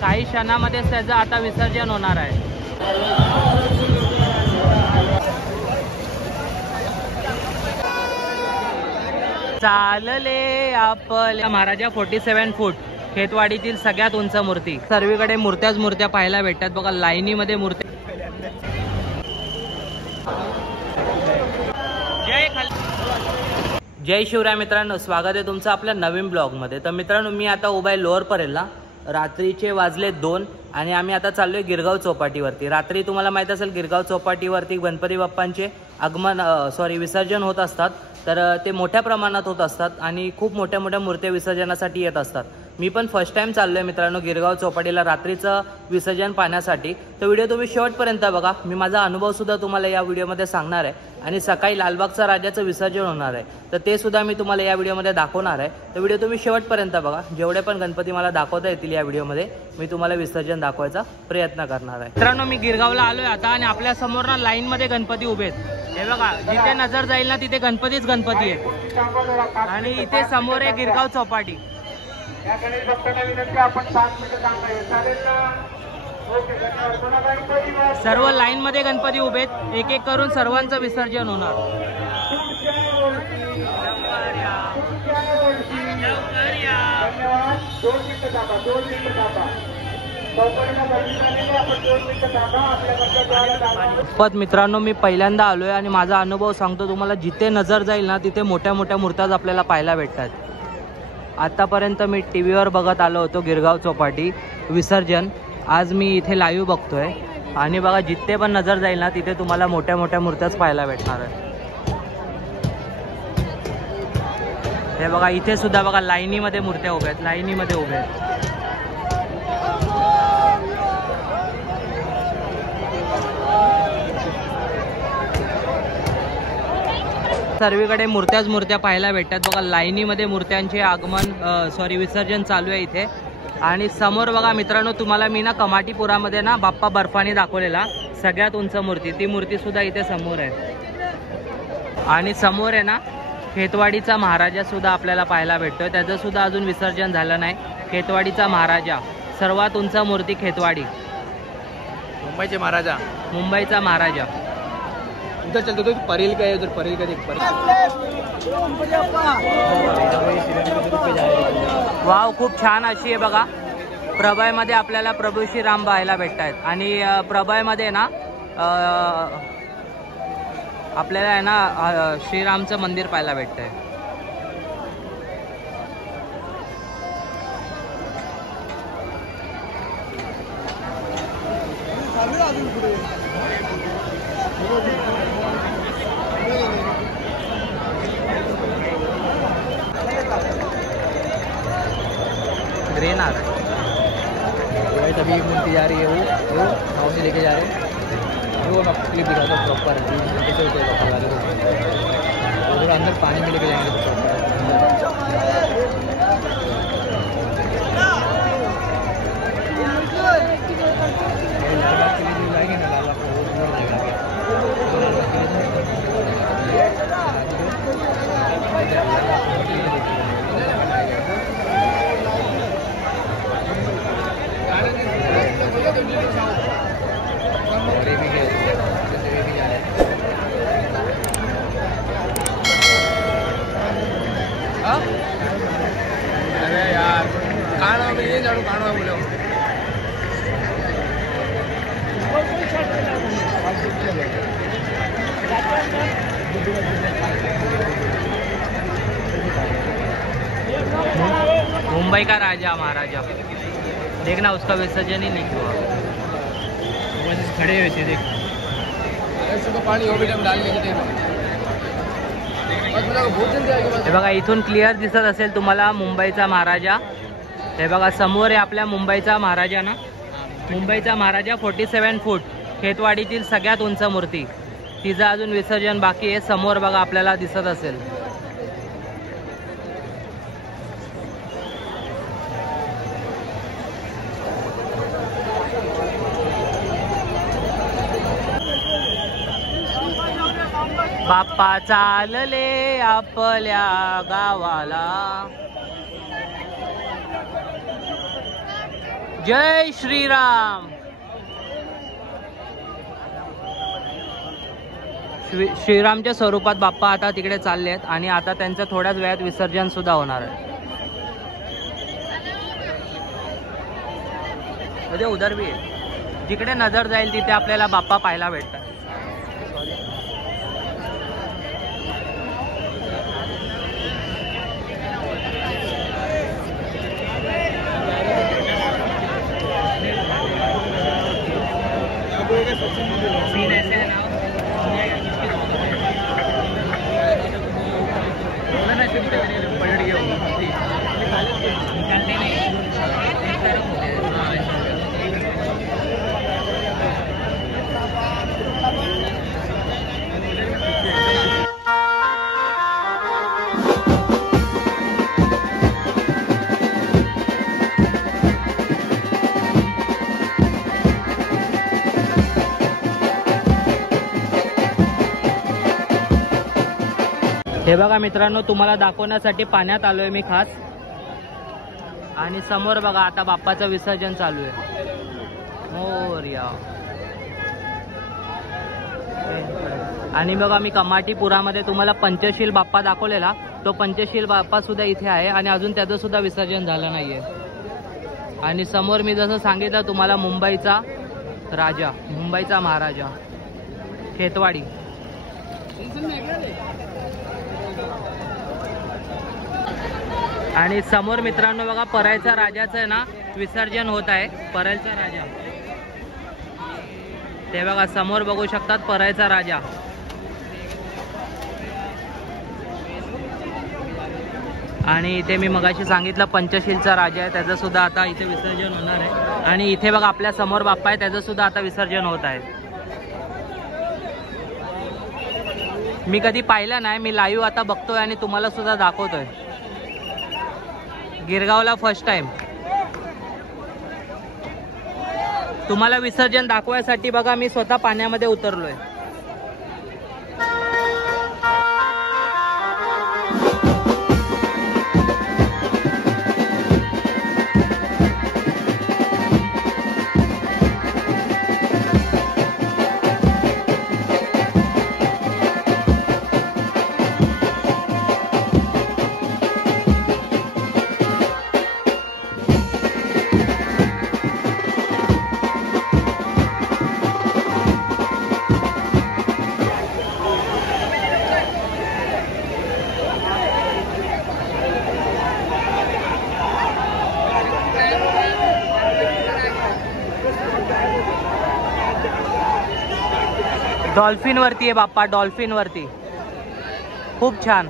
काही क्षणामध्ये त्याचं आता विसर्जन होणार आहे। चालले आपल्या महाराजा 47 फूट खेतवाडीतील सगळ्यात उंच मूर्ती। सर्वीकडे मूर्त्याच मूर्त्या पाहायला भेटतात बघा, लाईनीमध्ये मूर्त्या। जय शिवराय मित्रांनो, स्वागत आहे तुमचं आपल्या नवीन ब्लॉगमध्ये। तर मित्रांनो, मी आता उभा आहे लोअर परेलला। रात्रीचे वाजले 2 आणि आम्ही आता चाललोय गिरगाव चौपाटीवरती। रात्री तुम्हाला माहित असेल गिरगाव चौपाटीवरती गणपती बाप्पांचे विसर्जन होत असतात। तर ते मोठ्या प्रमाणात होत असतात आणि खूप मोठ्या मोठ्या मूर्त्या विसर्जनासाठी येत असतात। मी पण फर्स्ट टाइम चाललोय मित्रांनो गिरगाव चौपाटीला रात्रीचं विसर्जन पाहण्यासाठी। तर व्हिडिओ तुम्ही शेवटपर्यंत बघा, मी माझा अनुभव सुद्धा तुम्हाला या व्हिडिओमध्ये सांगणार आहे। आणि सकाळी लालबागचा राजाचं विसर्जन होणार आहे, तर ते सुद्धा मी तुम्हाला या व्हिडिओमध्ये दाखवणार आहे। तर व्हिडिओ तुम्ही शेवटपर्यंत बघा, जेवढे पण गणपती मला दाखवता येतील या व्हिडिओमध्ये मी तुम्हाला विसर्जन दाखवायचा प्रयत्न करणार आहे। मित्रांनो, मी गिरगावला आलोय आता आणि आपल्या समोर ना लाईन मध्ये गणपती उभे आहेत। हे बघा, जिथे नजर जाईल ना तिथे गणपतीच गणपती आहेत। आणि इथे समोर आहे गिरगाव चौपाटी। सर्व लाईन मध्ये गणपती उभे आहेत, एक एक करून सर्वांचं विसर्जन होणार। मित्रांनो, मी पहिल्यांदा आलोय आणि माझा अनुभव सांगतो तुम्हाला। जिथे नजर जाईल ना तिथे मोठ्या मोठ्या मूर्त्याच आपल्याला पाहायला भेटतात। आतापर्यंत मी टीव्हीवर बघत आलो होतो गिरगाव चौपाटी विसर्जन, आज मी इथे लाईव्ह बघतोय आणि बघा जिथे पण नजर जाईल ना तिथे तुम्हाला मोठ्या मोठ्या मूर्त्याच पाहायला भेटणार आहे। हे बघा, इथे सुद्धा बघा लाईनीमध्ये मूर्त्या उभ्या आहेत, लाईनीमध्ये उभ्या आहेत। सर्वीकडे मूर्त्याच मूर्त्या पाहायला भेटतात बघा, लाईनीमध्ये मूर्त्यांचे विसर्जन चालू आहे इथे। आणि समोर बघा मित्रांनो, तुम्हाला मी ना कमाटीपुरामध्ये ना बाप्पा बर्फाने दाखवलेला सगळ्यात उंच मूर्ती, ती मूर्ती सुद्धा इथे समोर आहे। आणि समोर आहे ना खेतवाडीचा महाराजा सुद्धा आपल्याला पाहायला भेटतोय, त्याचं सुद्धा अजून विसर्जन झालं नाही। खेतवाडीचा महाराजा, सर्वात उंच मूर्ती खेतवाडी, मुंबईचा महाराजा। उधर चलते तो परेल का है, उधर परेल का देख वाव, खूप छान अशी आहे बघा। प्रभयमध्ये आपल्याला प्रभू श्रीराम पाहायला भेटतात आणि प्रभयमध्ये ना आपल्याला आहे ना श्रीरामचं मंदिर पाहायला भेटतंय। ग्रेन आ रहा है, अभी एक मूर्ति जा रही है, वो नाव से लेके जा रहे हैं। वो मैं क्लिप दिखाता हूँ प्रॉपर कैसे होते हैं, अंदर पानी में लेके जाएंगे तो जाएंगे ना लाला को अरे यार खाना में ये झाड़ू खाना बोलो। मुंबई का राजा महाराजा, देखना उसका विसर्जन ही नहीं हुआ, खड़े हुए थे देख। सुबह पानी हो भी डालने के हे बघा, इथून क्लिअर दिसत असेल तुम्हाला मुंबईचा महाराजा। हे बघा समोर आहे आपल्या मुंबईचा महाराजा ना, मुंबईचा महाराजा 47 फूट खेतवाडीतील सगळ्यात उंच मूर्ती, तिचं अजून विसर्जन बाकी आहे। समोर बघा आपल्याला दिसत असेल। बाप्पा चालले आपल्या गावाला। जय श्रीराम. श्रीरामच्या स्वरूपात बाप्पा आता तिकडे चालले आहेत आणि आता त्यांचं थोड्याच वेळात विसर्जन सुद्धा होणार आहे. उद्या उधर भी आहे. जिकडे नजर जाईल तिथे आपल्याला बाप्पा पाहायला भेटतात. हे बघा मित्रांनो, तुम्हाला दाखवण्यासाठी पाण्यात आलोय मी खास. आणि समोर बघा आता बाप्पाचं विसर्जन चालू आहे. मोरया. आणि बघा मी कमाटीपुरामध्ये तुम्हाला पंचशील बाप्पा दाखवलेला, तो पंचशील बाप्पा सुद्धा इथे आहे आणि अजून त्याचं सुद्धा विसर्जन झालं नाहीये. आणि समोर मी जसं सांगितलं तुम्हाला मुंबईचा राजा, मुंबईचा महाराजा खेतवाडी. आणि समोर मित्रांनो बघा परळचा राजाचं आहे ना विसर्जन होत आहे. परळचा राजा ते बघा समोर बघू शकतात, परळचा राजा. आणि इथे मी मगाशी सांगितलं पंचशीलचा राजा आहे, त्याचं सुद्धा आता इथे विसर्जन होणार आहे. आणि इथे बघा आपल्या समोर बाप्पा आहे, त्याचं सुद्धा आता विसर्जन होत आहे. मी कधी पाहिलं नाही, मी लाईव्ह आता बघतोय आणि तुम्हाला सुद्धा दाखवतोय. गिरगावला फर्स्ट टाइम तुम्हाला विसर्जन दाखवायसाठी बघा मी स्वतः पाण्यामध्ये उतरलोय. डॉल्फिन वरती आहे बाप्पा, डॉल्फिन वरती. खूप छान.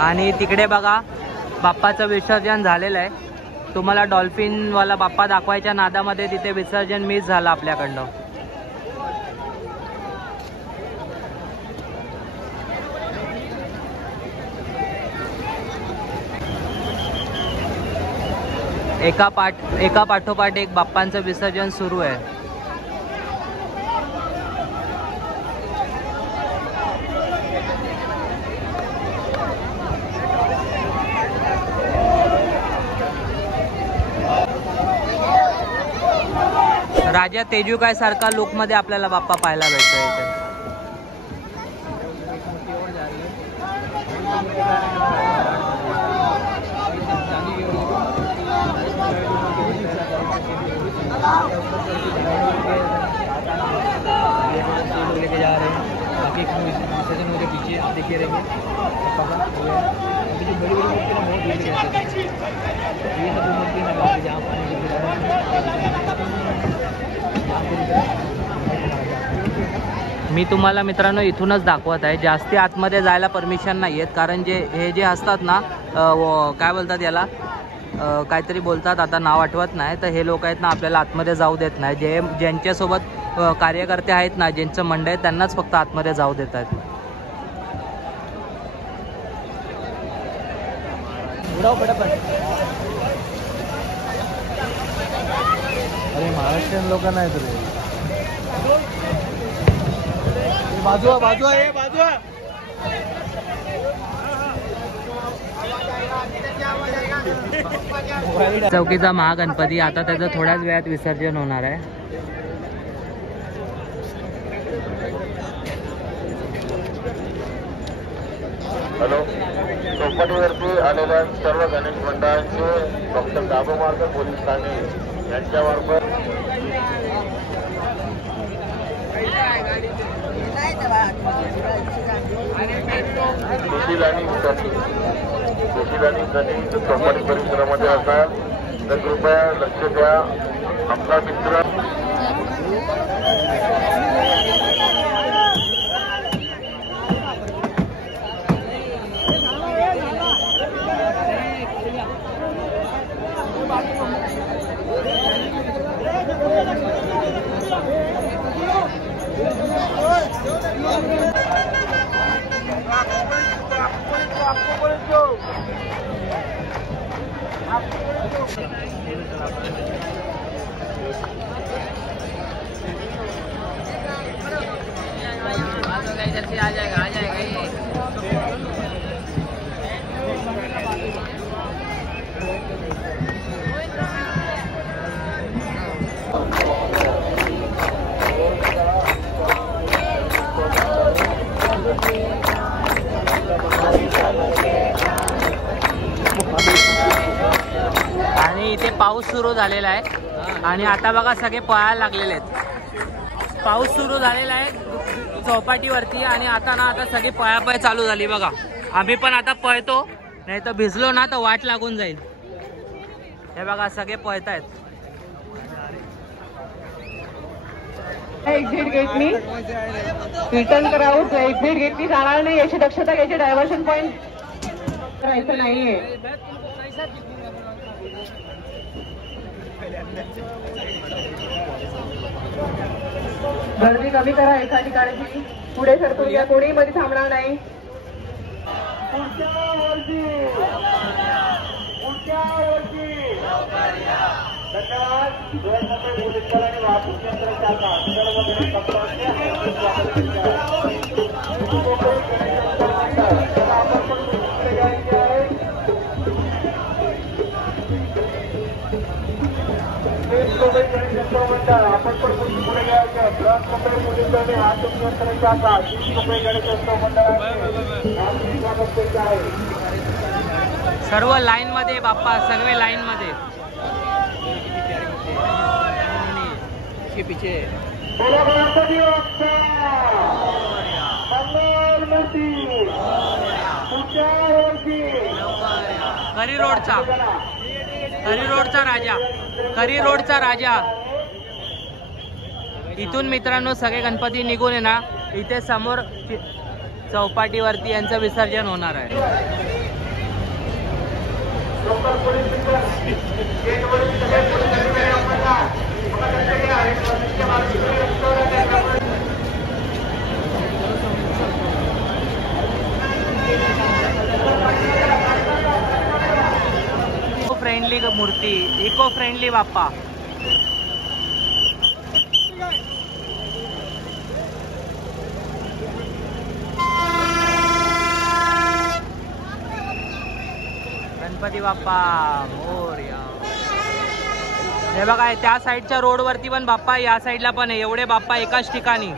आणि तिकडे बघा बाप्पाचं विसर्जन झालेलं आहे. तुम्हाला डॉल्फिन वाला बाप्पा दाखवायच्या नादामध्ये तिथे विसर्जन मिस झालं आपल्याकडनं. एका पाठोपाठ एक बाप्पांचं विसर्जन सुरू आहे. राजा तेजूकाय सारखा लुक मध्ये आपल्याला बाप्पा पाहायला भेटतोय इथे. लेके जा रहे हैं, बाकी विसर्जन मुझे पीछे देखे रहेंगे. अभी जो बड़ी बड़ी मूर्ति ना बहुत दूर में रहती है, ये सब मूर्ति ना जहाँ पानी मी तुम्हाला मित्रांनो इथूनच दाखवत आहे. जास्ती आतमध्ये जायला परमिशन नाही आहेत, कारण हे जे असतात ना काय बोलतात याला, काहीतरी बोलतात, आता नाव आठवत नाही. तर हे लोक आहेत ना आपल्याला आतमध्ये जाऊ देत नाही. ज्यांच्यासोबत कार्यकर्ते आहेत ना, ज्यांचं मंडळ आहे, त्यांनाच फक्त आतमध्ये जाऊ देतात. अरे महाराष्ट्रीयन लोक नाही तर बाजू बाजू आहे बाजू. चौकीचा महागणपती आता त्याचं थोड्याच वेळात विसर्जन होणार आहे. हॅलो, चौपाटीवरती आलेल्या सर्व गणेश मंडळांचे डॉक्टर दाभोमार्ग पोलीस ठाणे यांच्यामार्फत सुशील आणि सनी चौपाटी परिसरामध्ये असाल तर कृपया लक्ष द्या. आपला मित्र आ जाएगा ये. आणि इथे पाऊस सुरू झालेला आहे आणि आता बघा सगळे पळायला लागलेले आहेत. पाऊस सुरू झालेला आहे चौपाटीवरती आणि आता सगळी पळापळ चालू झाली बघा. आम्ही पण आता पळतो, नाही तर भिजलो ना तर वाट लागून जाईल. हे बघा सगळे पळतायत. एक्झिट गेटनी रिटर्न करावं. एक्झिट गेटनी जाणार नाही याची दक्षता घ्यायची. डायव्हर्शन पॉईंट करायचं नाहीये. गर्दी कमी करा एका ठिकाणी. पुढे सरकून घ्या, कोणी मध्ये थांबणार नाही. आपण पण पुढे घ्यायचं. बृहत मुंबई पोलिसांनी वाहतूक नियंत्रणाच्या काळात 30 रुपये गणेशोत्सव मंडळाचे आहे. सर्व लाईन मध्ये बाप्पा, सगळे लाईन मध्ये. पीछे खरी रोडचा राजा. इथून मित्रांनो सगळे गणपती निघून आहे ना, इथे समोर चौपाटीवरती यांचं विसर्जन होणार आहे. इको फ्रेंडली मूर्ती, इको फ्रेंडली बाप्पा. गणपती बाप्पा मोरया. हे बघा त्या साईडच्या रोड वरती पण बाप्पा, या साईडला पण आहे. एवढे बाप्पा एकाच ठिकाणी.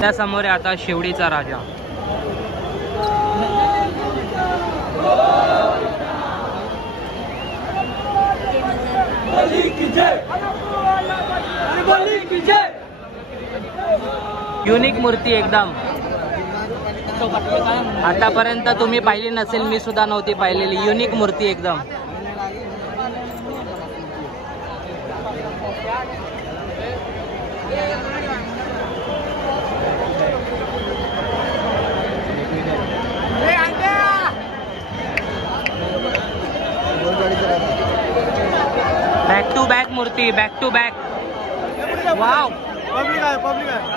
त्या समोर आहे आता शिवडीचा राजा. युनिक मूर्ती एकदम. आतापर्यंत तुम्ही पाहिली नसेल, मी सुद्धा नव्हती पाहिलेली. युनिक मूर्ती एकदम. बॅक टू बॅक मूर्ती, back to back. Wow. Public आहे.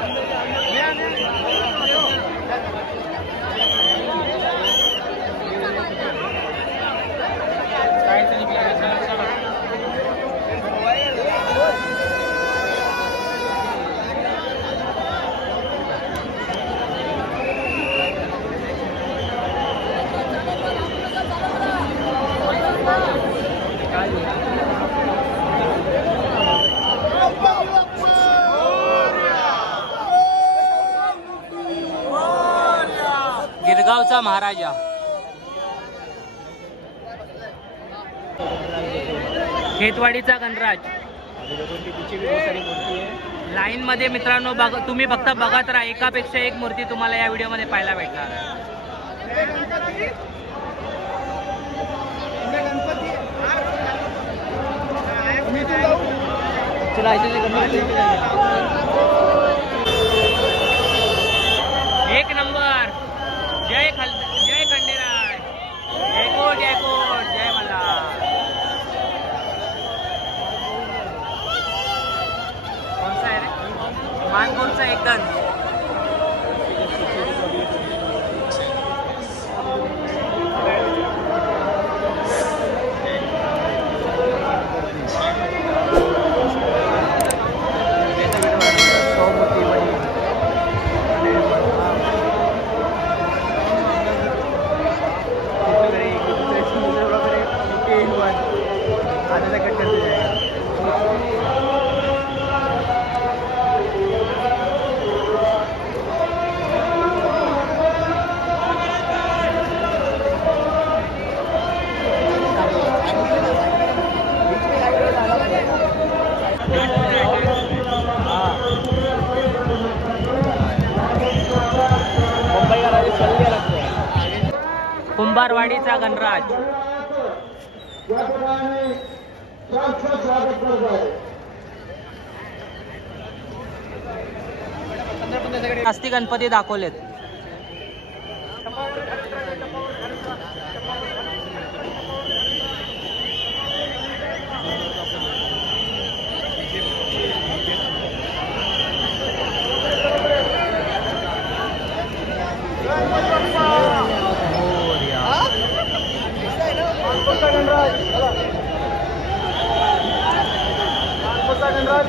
का महाराजा। खेतवाडीचा गणराज लाईन मध्ये मित्रांनो तुम्ही फक्त बघत राहा, एकापेक्षा एक मूर्ती तुम्हाला या व्हिडिओ मध्ये पाहायला भेटणार आहे। एक नंबर। जय खंडेराय, जय कोट, जय मल्हार। कौन सा है रे? मानकोटचा एक गण। कुंभारवाडीचा गणराज। जास्ती गणपती दाखवलेत।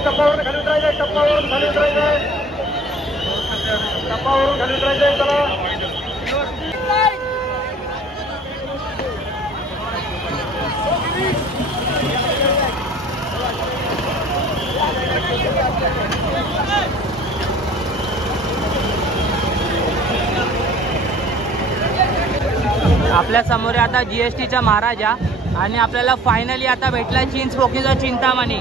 टप्पावरून खाली उतरायचंय, टप्पावरून खाली उतरायचंय, टप्पावरून खाली उतरायचंय। चला आपल्या समोर आता GSTचा महाराजा आणि आपल्याला फायनली आता भेटला चिंचपोकीचा चिंतामणी।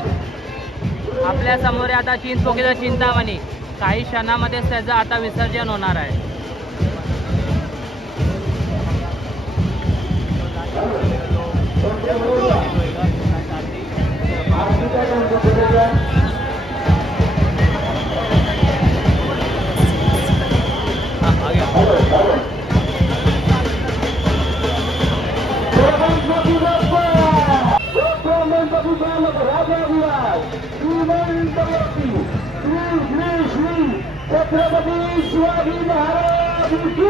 आपल्या समोर आता चिंचपोकीचा चिंतामणी। काही क्षणामध्येच त्याचं आता विसर्जन होणार आहे। छत्रपती शिवाजी महाराज की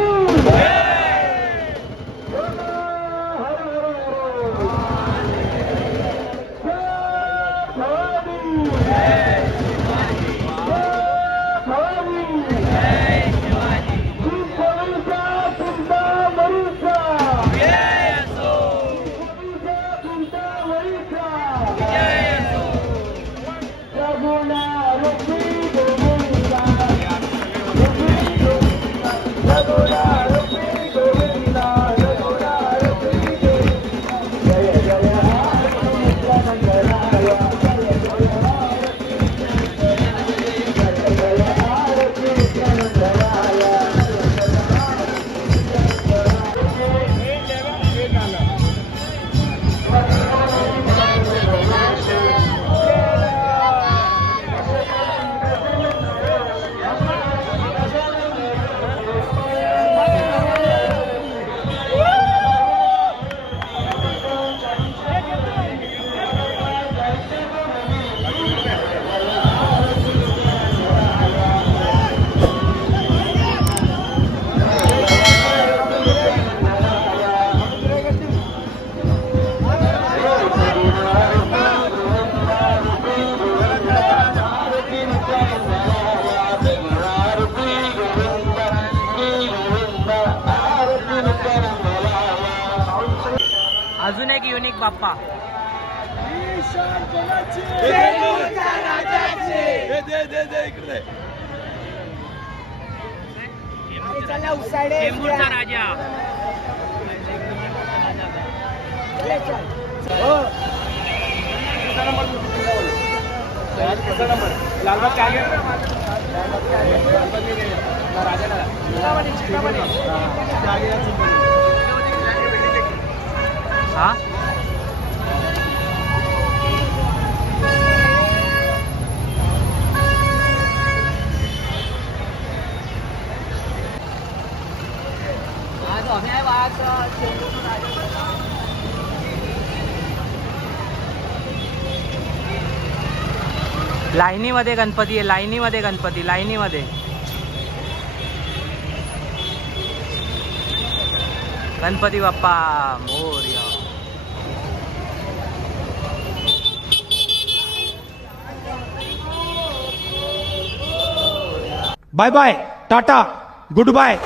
अजून एक युनिक बाप्पा। चेंबूरचा राजा. हा लाईनीमध्ये गणपती आहे. लाईनीमध्ये गणपती. लाईनीमध्ये गणपती बाप्पा मोरया. बाय बाय टाटा गुड बाय.